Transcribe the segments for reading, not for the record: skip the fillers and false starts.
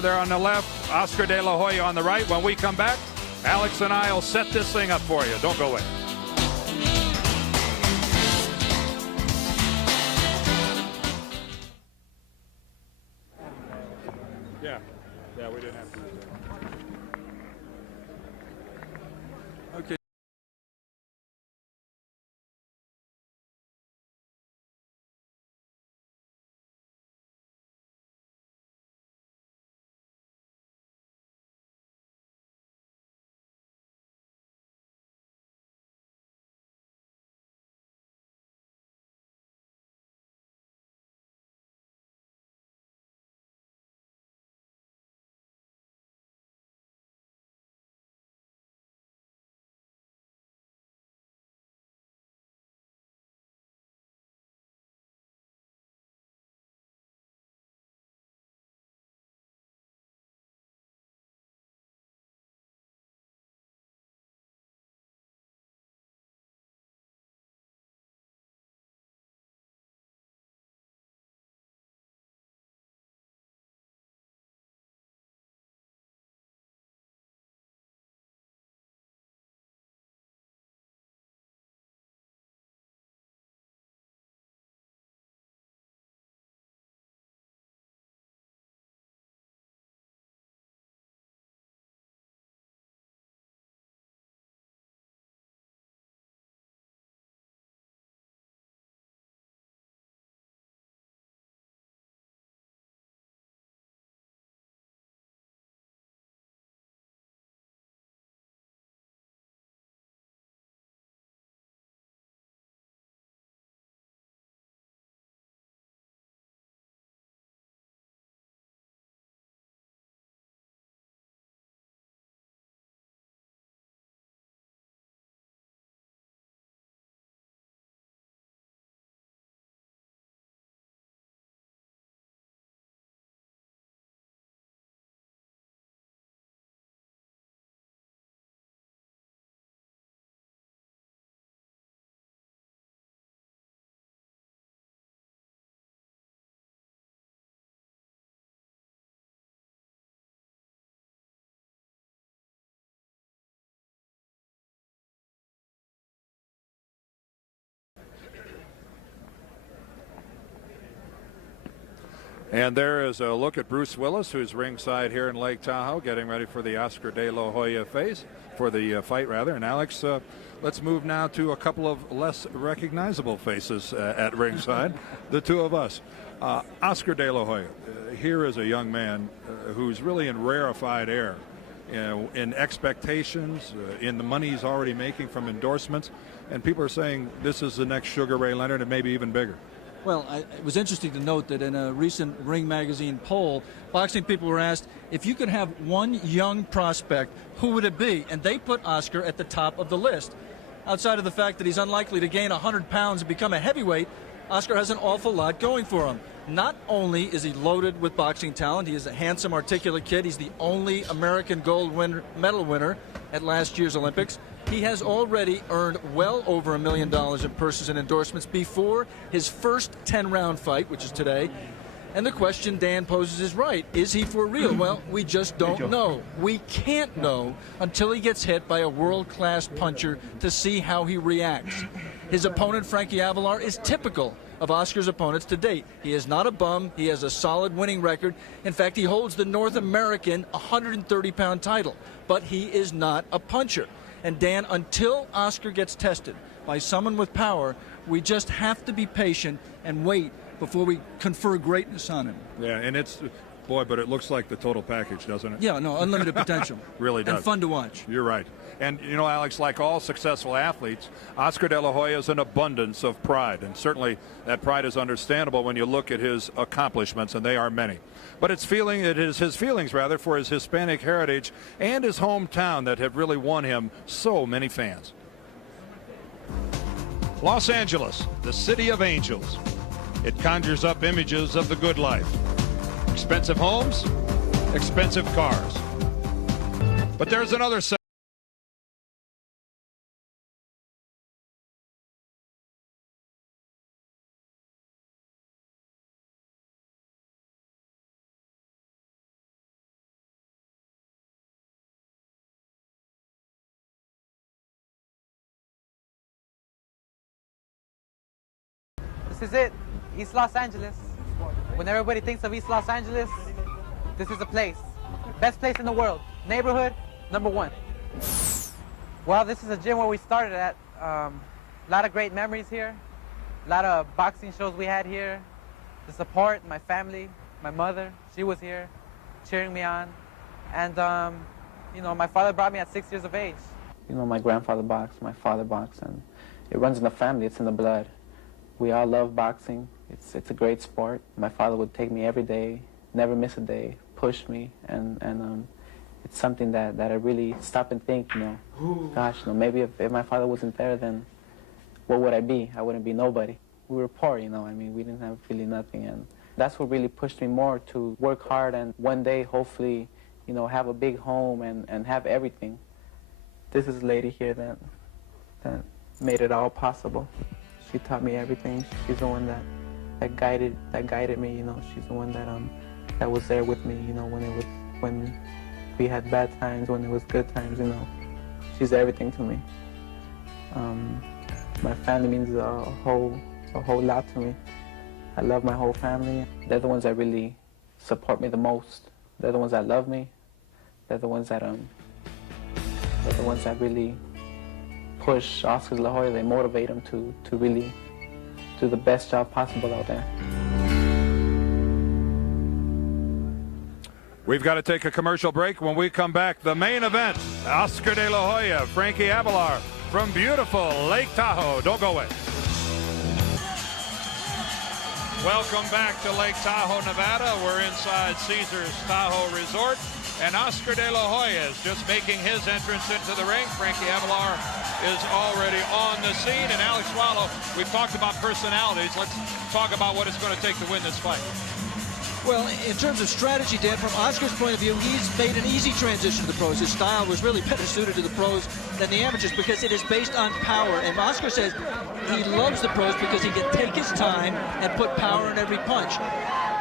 There on the left, Oscar De La Hoya on the right. When we come back, Alex and I will set this thing up for you. Don't go away. Yeah, we didn't have to do that. Okay. And there is a look at Bruce Willis, who's ringside here in Lake Tahoe, getting ready for the Oscar De La Hoya fight. And Alex, let's move now to a couple of less recognizable faces at ringside, the two of us. Oscar De La Hoya, here is a young man who's really in rarefied air, in expectations, in the money he's already making from endorsements, and people are saying this is the next Sugar Ray Leonard and maybe even bigger. Well, it was interesting to note that in a recent Ring Magazine poll, boxing people were asked, if you could have one young prospect, who would it be? And they put Oscar at the top of the list. Outside of the fact that he's unlikely to gain 100 pounds and become a heavyweight, Oscar has an awful lot going for him. Not only is he loaded with boxing talent, he is a handsome, articulate kid. He's the only American gold medal winner at last year's Olympics. He has already earned well over $1 million in purses and endorsements before his first 10-round fight, which is today. And the question Dan poses is right. Is he for real? Well, we just don't know. We can't know until he gets hit by a world-class puncher to see how he reacts. His opponent, Frankie Avelar, is typical of Oscar's opponents to date. He is not a bum. He has a solid winning record. In fact, he holds the North American 130-pound title. But he is not a puncher. And Dan, until Oscar gets tested by someone with power, we just have to be patient and wait before we confer greatness on him. Yeah, and it's, boy, but it looks like the total package, doesn't it? Yeah, no, unlimited potential. Really does. And fun to watch. You're right. And, you know, Alex, like all successful athletes, Oscar De La Hoya has an abundance of pride. And certainly that pride is understandable when you look at his accomplishments, and they are many. But it is his feelings, rather, for his Hispanic heritage and his hometown that have really won him so many fans. Los Angeles, the city of angels. It conjures up images of the good life. Expensive homes, expensive cars. But there's another side. This is it, East Los Angeles. When everybody thinks of East Los Angeles, this is the place. Best place in the world. Neighborhood, #1. Well, this is a gym where we started at. A lot of great memories here. A lot of boxing shows we had here. The support, my family, my mother, she was here cheering me on. And, you know, my father brought me at 6 years of age. You know, my grandfather boxed, my father boxed, and it runs in the family, it's in the blood. We all love boxing. It's a great sport. My father would take me every day, never miss a day, push me, and it's something that I really stop and think, you know, gosh, you know, maybe if my father wasn't there, then what would I be? I wouldn't be nobody. We were poor, you know, I mean, we didn't have really nothing, and that's what really pushed me more to work hard and one day, hopefully, you know, have a big home and have everything. This is a lady here that made it all possible. She taught me everything. She's the one that guided me, you know. She's the one that was there with me, you know, when we had bad times, when it was good times, you know. She's everything to me. My family means a whole lot to me. I love my whole family. They're the ones that really support me the most. They're the ones that love me. They're the ones that really push Oscar De La Hoya. They motivate him to really do the best job possible out there. We've got to take a commercial break. When we come back, the main event, Oscar De La Hoya, Frankie Avelar from beautiful Lake Tahoe. Don't go away. Welcome back to Lake Tahoe, Nevada. We're inside Caesars Tahoe Resort, and Oscar De La Hoya is just making his entrance into the ring. Frankie Avelar is already on the scene, and Alex Swallow, we've talked about personalities. Let's talk about what it's going to take to win this fight. Well, in terms of strategy, Dan, from Oscar's point of view, he's made an easy transition to the pros. His style was really better suited to the pros than the amateurs because it is based on power. And Oscar says he loves the pros because he can take his time and put power in every punch.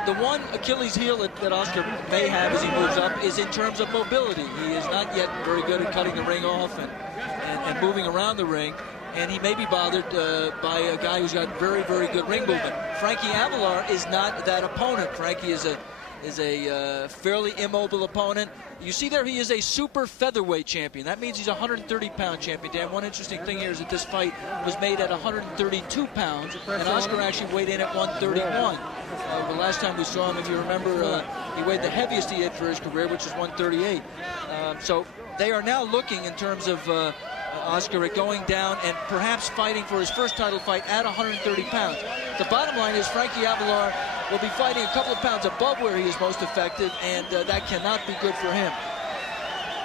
The one Achilles heel that Oscar may have as he moves up is in terms of mobility. He is not yet very good at cutting the ring off and moving around the ring. And he may be bothered by a guy who's got very, very good ring movement. Frankie Avelar is not that opponent. Frankie is a fairly immobile opponent. You see there, he is a super featherweight champion. That means he's a 130-pound champion. Dan, one interesting thing here is that this fight was made at 132 pounds, and Oscar actually weighed in at 131. The last time we saw him, if you remember, he weighed the heaviest he had for his career, which was 138. So they are now looking in terms of Oscar at going down and perhaps fighting for his first title fight at 130 pounds. The bottom line is Frankie Avelar will be fighting a couple of pounds above where he is most effective, and that cannot be good for him.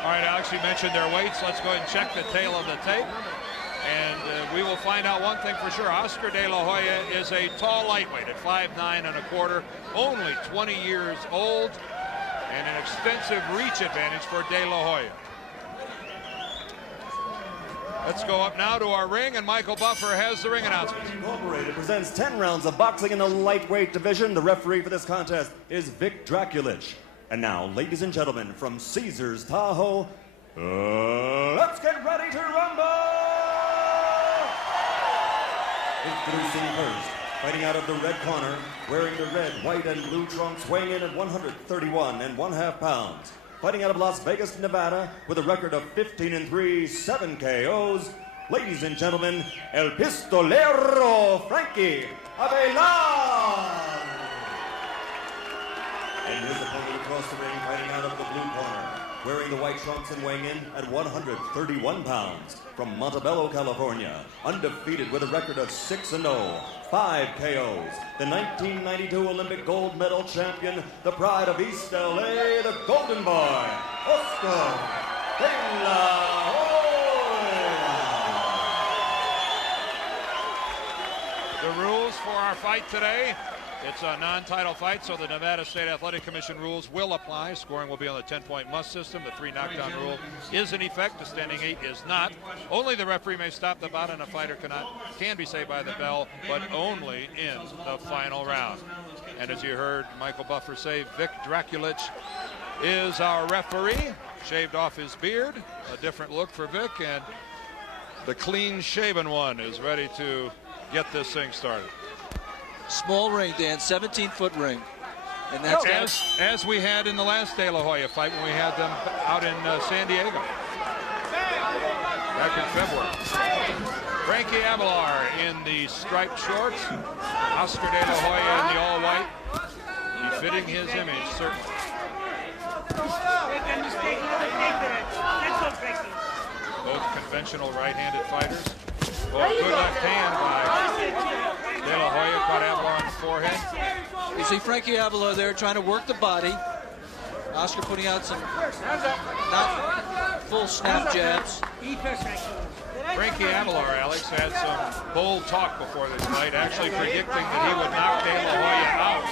All right, Alex, you mentioned their weights. Let's go ahead and check the tail of the tape. And we will find out one thing for sure. Oscar De La Hoya is a tall lightweight at 5'9¼ only 20 years old, and an extensive reach advantage for De La Hoya. Let's go up now to our ring, and Michael Buffer has the ring announcements. Incorporated presents 10 rounds of boxing in the lightweight division. The referee for this contest is Vic Draculich. And now, ladies and gentlemen, from Caesars Tahoe, let's get ready to rumble! Introducing first, fighting out of the red corner, wearing the red, white, and blue trunks, weighing in at 131½ pounds. Fighting out of Las Vegas, Nevada, with a record of 15-3, 7 KOs. Ladies and gentlemen, El Pistolero Frankie Avelar. And his opponent across the ring, fighting out of the blue corner, wearing the white trunks and weighing in at 131 pounds. From Montebello, California, undefeated with a record of 6-0, 5 KOs. The 1992 Olympic gold medal champion, the pride of East LA, the Golden Boy, Oscar De La Hoya. The rules for our fight today. It's a non-title fight, so the Nevada State Athletic Commission rules will apply. Scoring will be on the 10-point must system. The 3 knockdown rule is in effect. The standing 8 is not. Only the referee may stop the bout, and a fighter can be saved by the bell, but only in the final round. And as you heard Michael Buffer say, Vic Draculich is our referee. Shaved off his beard. A different look for Vic, and the clean-shaven one is ready to get this thing started. Small ring, Dan, 17-foot ring. And that's as we had in the last De La Hoya fight when we had them out in San Diego back in February. Frankie Avelar in the striped shorts, Oscar De La Hoya in the all-white, befitting his image, certainly. Both conventional right-handed fighters. Oh, good left hand by De La Hoya, caught Avelar on the forehead. You see Frankie Avelar there trying to work the body. Oscar putting out some not full snap jabs. Frankie Avelar, Alex, had some bold talk before this fight, actually predicting that he would knock De La Hoya out.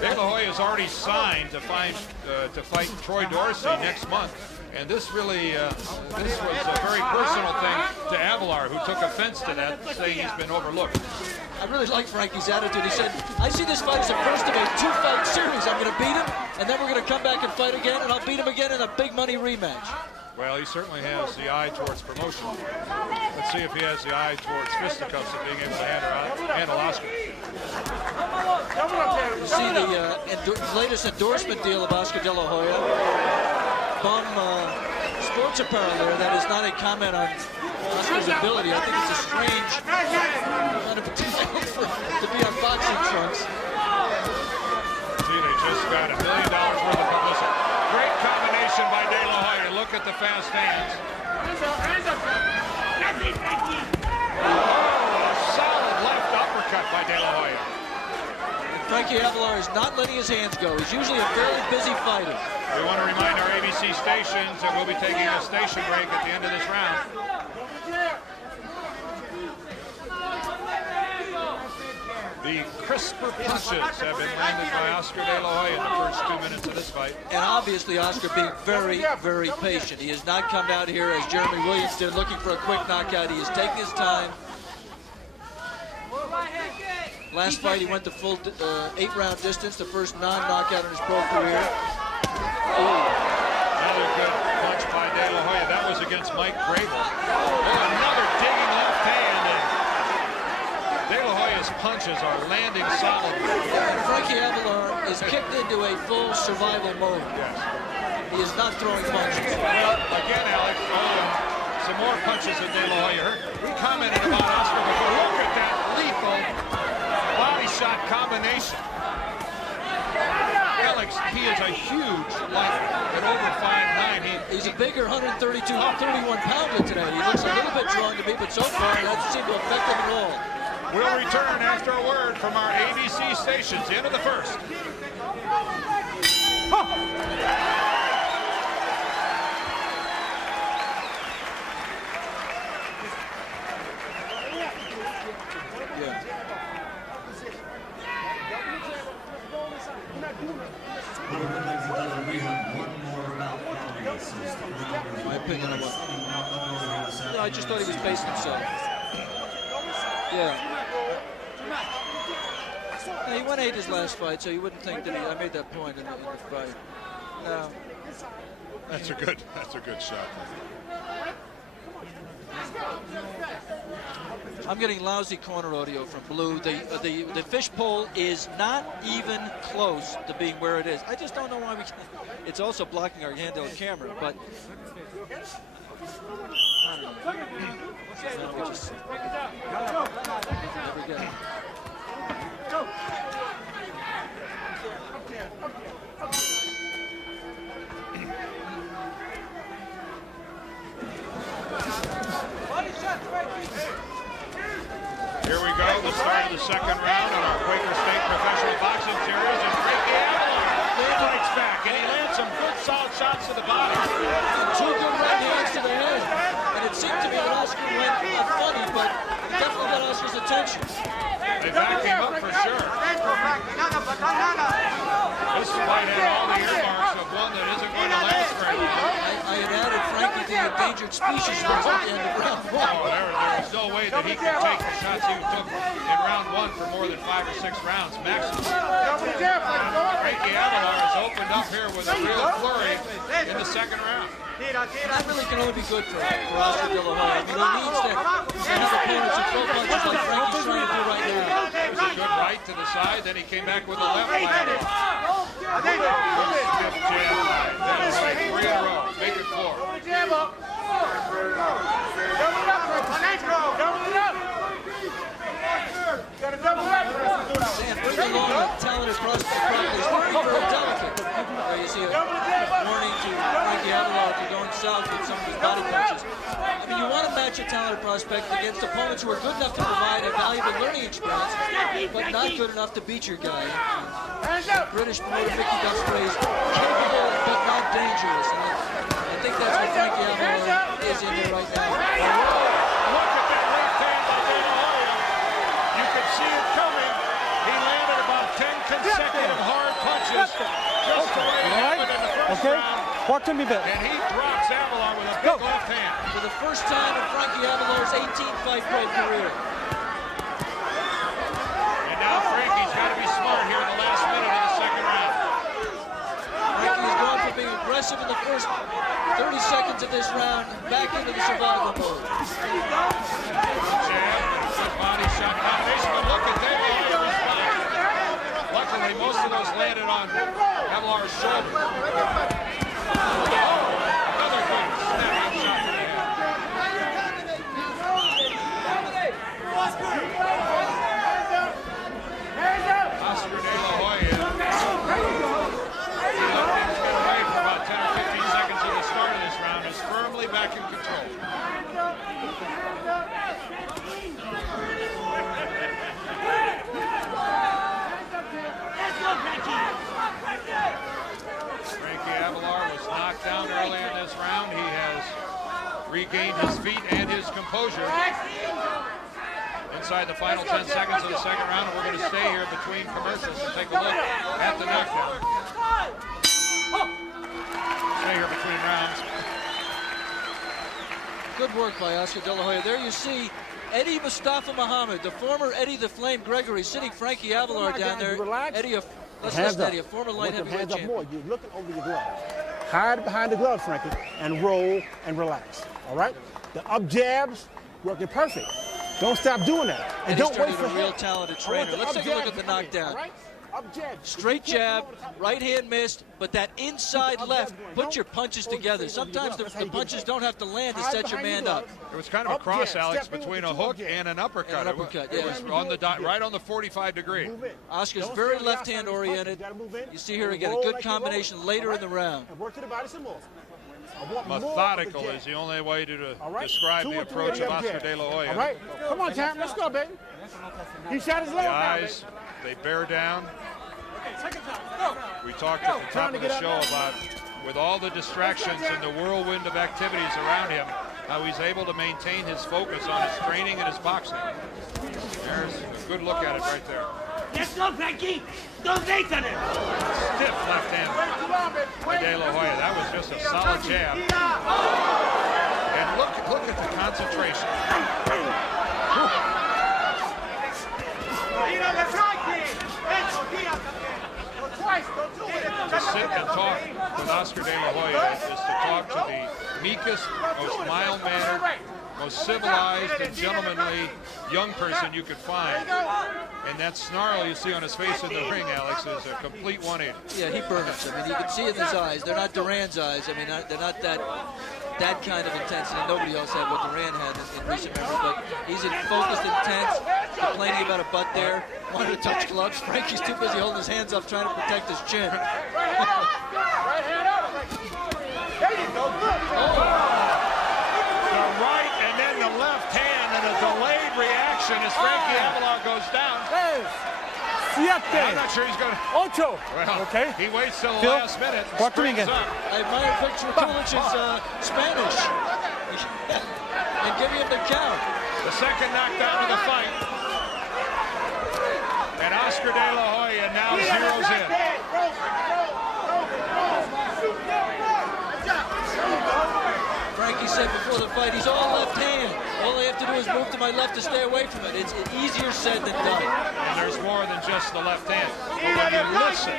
De La Hoya has already signed to fight Troy Dorsey next month. And this really, this was a very personal thing to Avelar, who took offense to that, saying he's been overlooked. I really like Frankie's attitude. He said, I see this fight as the first of a two-fight series. I'm going to beat him, and then we're going to come back and fight again, and I'll beat him again in a big money rematch. Well, he certainly has the eye towards promotion. Let's see if he has the eye towards fisticuffs of being able to handle Oscar. You see the latest endorsement deal of Oscar De La Hoya. Bum sports apparel there. That is not a comment on Oscar's ability. I think it's a strange kind of deal to be on boxing trunks. See, they just got $1 million worth of publicity. Great combination by De La Hoya. Look at the fast hands. Solid left uppercut by De La Hoya. Frankie Avelar is not letting his hands go. He's usually a fairly busy fighter. We want to remind our ABC stations that we'll be taking a station break at the end of this round. The crisper punches have been landed by Oscar De La Hoya in the first 2 minutes of this fight. And obviously Oscar being very, very patient. He has not come out here as Jeremy Williams did, looking for a quick knockout. He is taking his time. Last fight he went the full 8-round distance, the first non-knockout in his pro career. Another good punch by De La Hoya. That was against Mike Grable. Oh, another digging left hand. And De La Hoya's punches are landing solidly. And Frankie Avelar is kicked into a full survival mode. Yes. He is not throwing punches. Well, again, Alex, some more punches that De La Hoya hurt. We commented about Oscar before. Look at that lethal body shot combination. Alex, he is a huge light at over 5'9". He's a bigger 131-pounder today. He looks a little bit drawn to me, but so far it hasn't seemed to affect him at all. We'll return after a word from our ABC stations. The end of the first. My opinion on what? No, I just thought he was pacing himself. Yeah. He went 8 his last fight, so you wouldn't think that I made that point in the fight. No. That's a good shot. I'm getting lousy corner audio from Blue. The fishbowl is not even close to being where it is. I just don't know why we can't. It's also blocking our handheld camera, but I don't know. We just never get it. Here we go, the start of the second round in our Quaker State Professional Boxing Series, and Frankie Avelar fights back, and he lands some good solid shots to the body. And 2 good right hands to the head. And it seemed to me that Oscar went funny, but it definitely got Oscar's attention. They backed him up for sure. This fight had all the earmarks of one that isn't going to last very long. I had added Frankie to the endangered species list at the end of round 1. Oh, there was no way that he could take the shots he took in round 1 for more than 5 or 6 rounds maximum. Frankie Avelar is open opened up here with a real flurry in the second round. That really can only be good for Oscar De La Hoya. I mean, he needs to have opponents who throw punches like Frankie's trying to do right now. It was a good right to the side, then he came back with a left lateral. Stiff jab right. That was 3 in a row. Make it 4. Man, bring along the talented prospect properly. It's very, very delicate. You see a warning to Frankie Avelar if you're going south with some of his body punches. I mean, you want to match a talented prospect against opponents who are good enough to provide a valuable learning experience, but not good enough to beat your guy. British promoter Mickey Duxbury is capable but not dangerous. And I think that's what Frankie Avelar is in there right now. Look at that left hand by De La Hoya. You could see it coming. He landed about 10 consecutive hard punches, just the way he landed in the first round. Walk to me a bit. And he drops Avelar with a big left hand. For the first time in Frankie Avelar's 18-fight pro career. And now Frankie's got to be smart here in the last minute of the second round. Frankie is going from being aggressive in the first 30 seconds of this round back into the survival mode. Jab, good body shot combination, but look at De La Hoya respond. Luckily, most of those landed on Avelar's shoulder. Another good snap shot to the head. Oscar De La Hoya. He let things get away for about 10 or 15 seconds at the start of this round. Is firmly back in control. Frankie Avelar was knocked down early in this round. He has regained his feet and his composure inside the final 10 seconds of the second round. And we're going to stay here between commercials and take a look at the knockdown. Stay here between rounds. Good work by Oscar De La Hoya. There you see Eddie Mustafa Muhammad, the former Eddie the Flame Gregory, sitting Frankie Avelar down there. Eddie, let's listen to Eddie, a former light heavyweight champion. More. You're looking over your gloves. Hide behind the gloves, Frankie, and roll and relax. All right? The up jabs working perfect. Don't stop doing that. And don't wait for a real talented trainer. Let's take a look at the knockdown. Right? Straight jab, right hand missed, but that inside left, put your punches together. Sometimes the punches don't have to land to set your man up. It was kind of a cross, Alex, between a hook and an uppercut. It was on the right on the 45 degree. Oscar's very left-hand oriented. You see here again a good combination later in the round. Methodical is the only way to describe the approach of Oscar De La Hoya. All right, come on, champ, let's go, baby. He shot his low. The eyes, they bear down. We talked at the top of the show about, with all the distractions and the whirlwind of activities around him, how he's able to maintain his focus on his training and his boxing. There's a good look at it right there. Let's go, Frankie! Don't wait on it! Stiff left hand by De La Hoya. That was just a solid jab. And look at the concentration. To sit and talk with Oscar De La Hoya is to talk to the meekest, most mild-mannered, most civilized and gentlemanly young person you could find. And that snarl you see on his face in the ring, Alex, is a complete 180. Yeah, he burns. I mean, you can see in his eyes. They're not Duran's eyes. I mean, they're not that kind of intensity. Nobody else had what Duran had in recent memory, but he's focused, intense, complaining about a butt there. Wanted to touch gloves. Frankie's too busy holding his hands up, trying to protect his chin. Right hand up. There you go. Good. The right and then the left hand and a delayed reaction as Frankie Avelar goes down. I'm not sure he's going to... Ocho. Well, okay. He waits till the last minute and springs up. I admire Victor Tulich's Spanish. And give him the count. The second knockdown of the fight. And Oscar De La Hoya now zeroes in. Frankie said before the fight, he's all left hand. All I have to do is move to my left to stay away from it. It's easier said than done. And there's more than just the left hand. But when you listen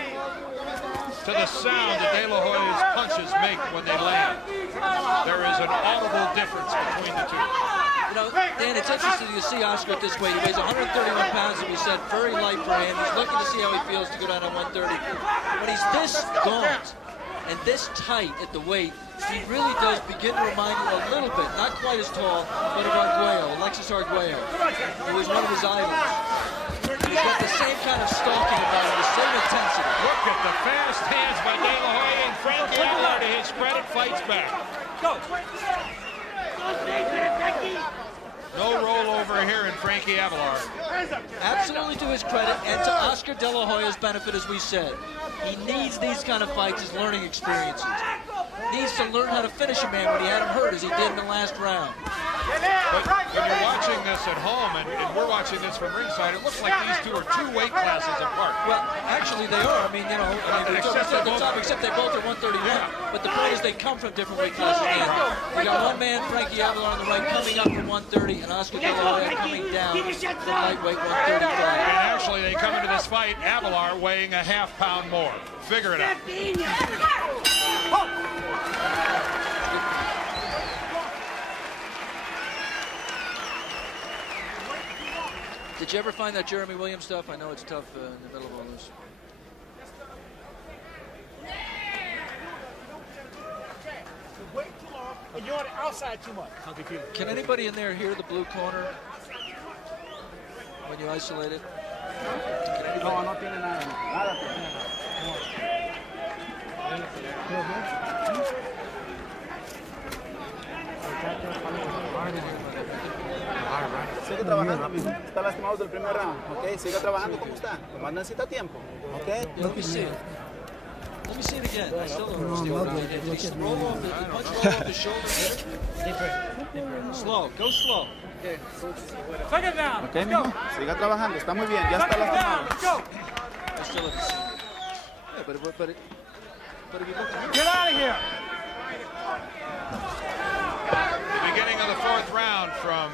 to the sound that De La Hoya's punches make when they land. There is an audible difference between the two. You know, Dan, it's interesting to see Oscar at this weight. He weighs 131 pounds, and we said very light for him. He's looking to see how he feels to go down to 130. When he's this gaunt and this tight at the weight, he really does begin to remind you a little bit, not quite as tall, but of Arguello, Alexis Arguello, who was one of his idols. He's got the same kind of stalking about him, the same intensity. Look at the fast hands by De La Hoya, and Frankie Avelar, to his credit, fights back. Go. No rollover here in Frankie Avelar. Absolutely to his credit, and to Oscar De La Hoya's benefit, as we said. He needs these kind of fights as learning experiences. Needs to learn how to finish a man when he had him hurt, as he did in the last round. But when you're watching this at home, and we're watching this from ringside, it looks like these two are 2 weight classes apart. Well, actually they are. I mean, you know, except they both are 131. Yeah. But the point is they come from different weight classes. We got one man, Frankie Avelar, on the right, coming up from 130, and Oscar De La Hoya coming down from lightweight 135. And actually, they come into this fight, Avelar weighing a ½ pound more. Figure it out. Did you ever find that Jeremy Williams stuff? I know it's tough in the middle of all this. Wait too long, and you're on the outside too much. Can anybody in there hear the blue corner when you isolate it? No, no tiene nada. Nada tiene. Sigue trabajando, amigo. Está lastimado del primer round, ¿ok? Sigue trabajando como está. Nomás necesita tiempo, ¿ok? Let me see it. Let me see it again. I still don't understand what he did. Did he roll off the, punch roll off the shoulder? Slow. Go slow. Second down. ¿Ok, amigo? Siga trabajando. Está muy bien. Ya está lastimado. Let's go. I still haven't seen it. Yeah, but if you look at Get out of here. The beginning of the 4th round from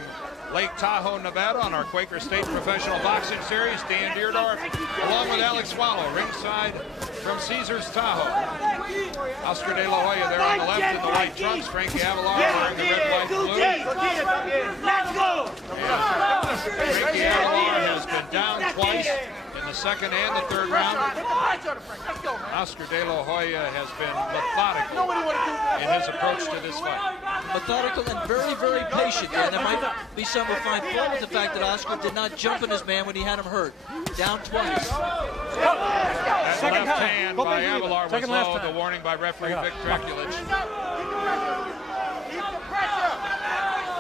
Lake Tahoe, Nevada, on our Quaker State Professional Boxing Series. Dan Deerdorf, along with Alex Swallow, ringside from Caesars Tahoe. Oscar De La Hoya there on the left in the white trunks. Frankie Avelar wearing the red, white, and blue. Let's go. Frankie Avelar has been down twice in the 2nd and the 3rd round. Oscar De La Hoya has been methodical in his approach to this fight. methodical and very, very patient. And there might be some who find fault with the fact that Oscar did not jump on his man when he had him hurt. Down twice. That Second left time. hand Go by back to Avelar was second low. last time. The warning by referee Vic Draculich.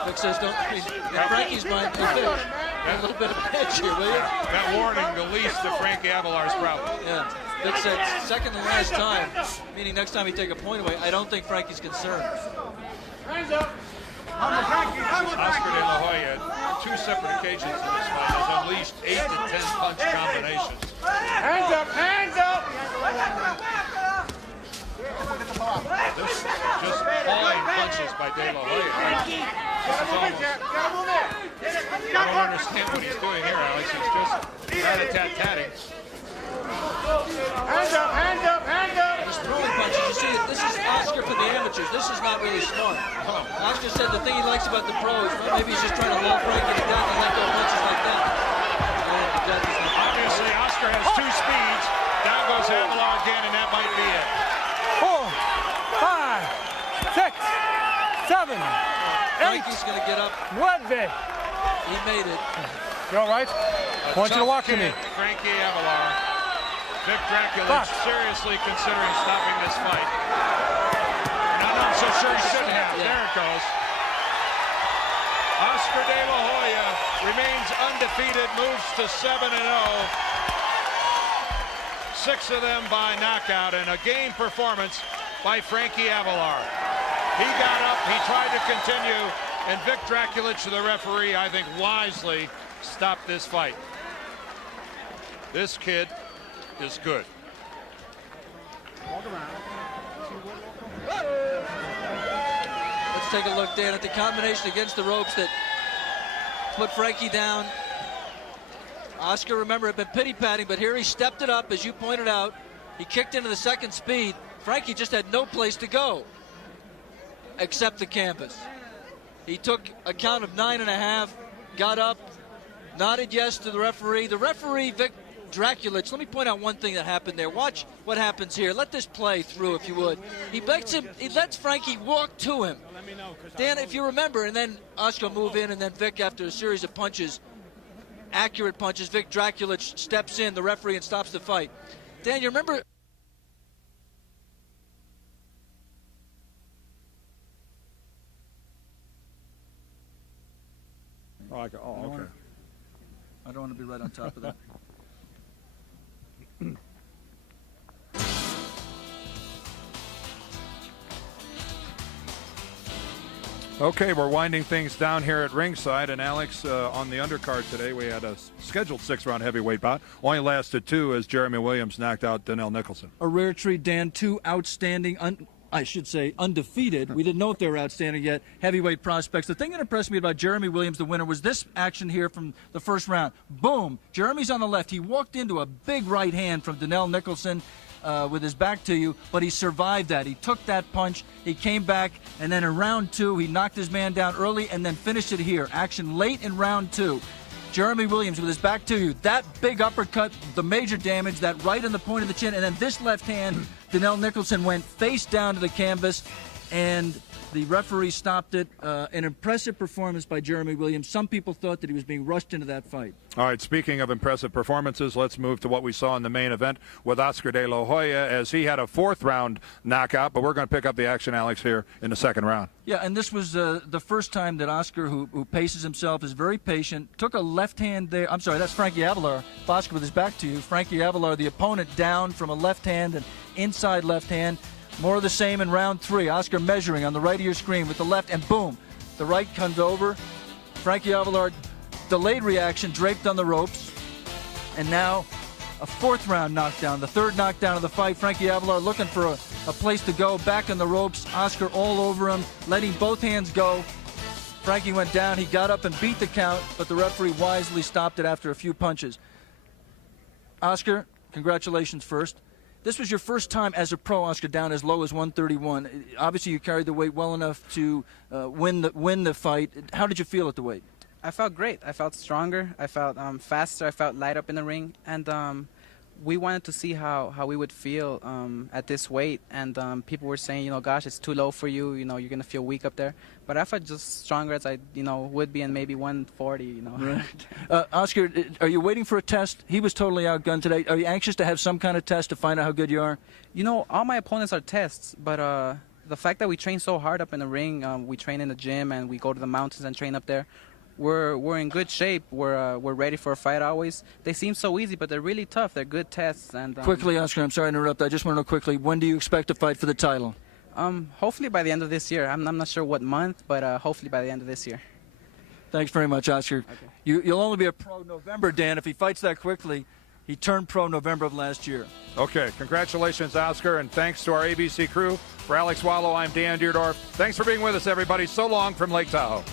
Vic says, don't, in Frankie's mind, hey, Vic, a little bit of a pitch here, will you? That warning, the least of Frankie Avelar's problem. Yeah. Vic said, second to last time, meaning next time he take a point away. I don't think Frankie's concerned. Hands up. Oscar De La Hoya, two separate occasions in this fight, has unleashed 8 to 10 punch combinations. Hands up. Hands up. Just falling punches by De La Hoya. This is almost, I don't understand what he's doing here, Alex. He's just rat-a-tat-tatting. Hands up. Hands up. Hands up. He's throwing punches. You see, this is Oscar for the amateurs. This is not really smart. Oscar said the thing he likes about the pros, well, maybe he's just trying to lull Frankie to death and let go punches like that. Obviously, Oscar has 2 speeds. Down goes Avelar again, and that might be it. 4, 5, 6, 7, 8. Frankie's going to get up. What, Vic? He made it. You all right? I want you to walk to me. Frankie Avelar. Vic Draculich seriously considering stopping this fight. And I'm not so sure he should have. Yeah. There it goes. Oscar De La Hoya remains undefeated, moves to 7-0. 6 of them by knockout, and a game performance by Frankie Avelar. He got up, he tried to continue, and Vic Draculich, the referee, I think wisely stopped this fight. This kid is good. Let's take a look, Dan, at the combination against the ropes that put Frankie down. Oscar, remember, had been pity-patting, but here he stepped it up, as you pointed out. He kicked into the second speed. Frankie just had no place to go except the canvas. He took a count of 9.5, got up, nodded yes to the referee. The referee, Vic Draculich, let me point out one thing that happened there. Watch what happens here. Let this play through, if you would. He lets Frankie walk to him. Dan, if you remember, and then Oscar move in, and then Vic, after a series of punches, accurate punches, Vic Draculich steps in, the referee, and stops the fight. Dan, you remember? Oh, okay. I don't want to be right on top of that. Okay, we're winding things down here at ringside, and Alex, on the undercard today, we had a scheduled 6-round heavyweight bout. Only lasted 2 as Jeremy Williams knocked out Donnell Nicholson. A rare treat, Dan. 2 outstanding, undefeated. We didn't know if they were outstanding yet. Heavyweight prospects. The thing that impressed me about Jeremy Williams, the winner, was this action here from the first round. Boom. Jeremy's on the left. He walked into a big right hand from Donnell Nicholson with his back to you, but he survived that. He took that punch. He came back, and then in round 2, he knocked his man down early and then finished it here. Action late in round 2. Jeremy Williams with his back to you. That big uppercut, the major damage, that right on the point of the chin, and then this left hand, Donnell Nicholson went face down to the canvas, and the referee stopped it. An impressive performance by Jeremy Williams. Some people thought that he was being rushed into that fight. All right, speaking of impressive performances, let's move to what we saw in the main event with Oscar De La Hoya, as he had a 4th-round knockout, but we're going to pick up the action, Alex, here in the 2nd round. Yeah, and this was the first time that Oscar, who paces himself, is very patient, took a left hand there. I'm sorry, that's Frankie Avelar. Oscar with his back to you. Frankie Avelar, the opponent, down from a left hand and inside left hand. More of the same in round 3. Oscar measuring on the right of your screen with the left, and boom, the right comes over. Frankie Avelar, delayed reaction, draped on the ropes, and now a 4th-round knockdown, the 3rd knockdown of the fight. Frankie Avelar looking for a place to go, back on the ropes. Oscar all over him, letting both hands go. Frankie went down. He got up and beat the count, but the referee wisely stopped it after a few punches. Oscar, congratulations first. This was your first time as a pro, Oscar, down as low as 131. Obviously, you carried the weight well enough to win the fight. How did you feel at the weight? I felt great. I felt stronger. I felt faster. I felt light up in the ring. And we wanted to see how we would feel at this weight. And people were saying, gosh, it's too low for you. You're going to feel weak up there. But I felt just stronger as I, would be in maybe 140, Right. Oscar, are you waiting for a test? He was totally outgunned today. Are you anxious to have some kind of test to find out how good you are? All my opponents are tests. But the fact that we train so hard up in the ring, we train in the gym and we go to the mountains and train up there. We're in good shape. We're ready for a fight always. They seem so easy, but they're really tough. They're good tests. And quickly, Oscar, I'm sorry to interrupt. I just want to know quickly, when do you expect to fight for the title? Hopefully by the end of this year. I'm not sure what month, but hopefully by the end of this year. Thanks very much, Oscar. Okay. You'll only be a pro November, Dan. If he fights that quickly, he turned pro November of last year. Okay, congratulations, Oscar, and thanks to our ABC crew. For Alex Wallow, I'm Dan Deerdorf. Thanks for being with us, everybody. So long from Lake Tahoe.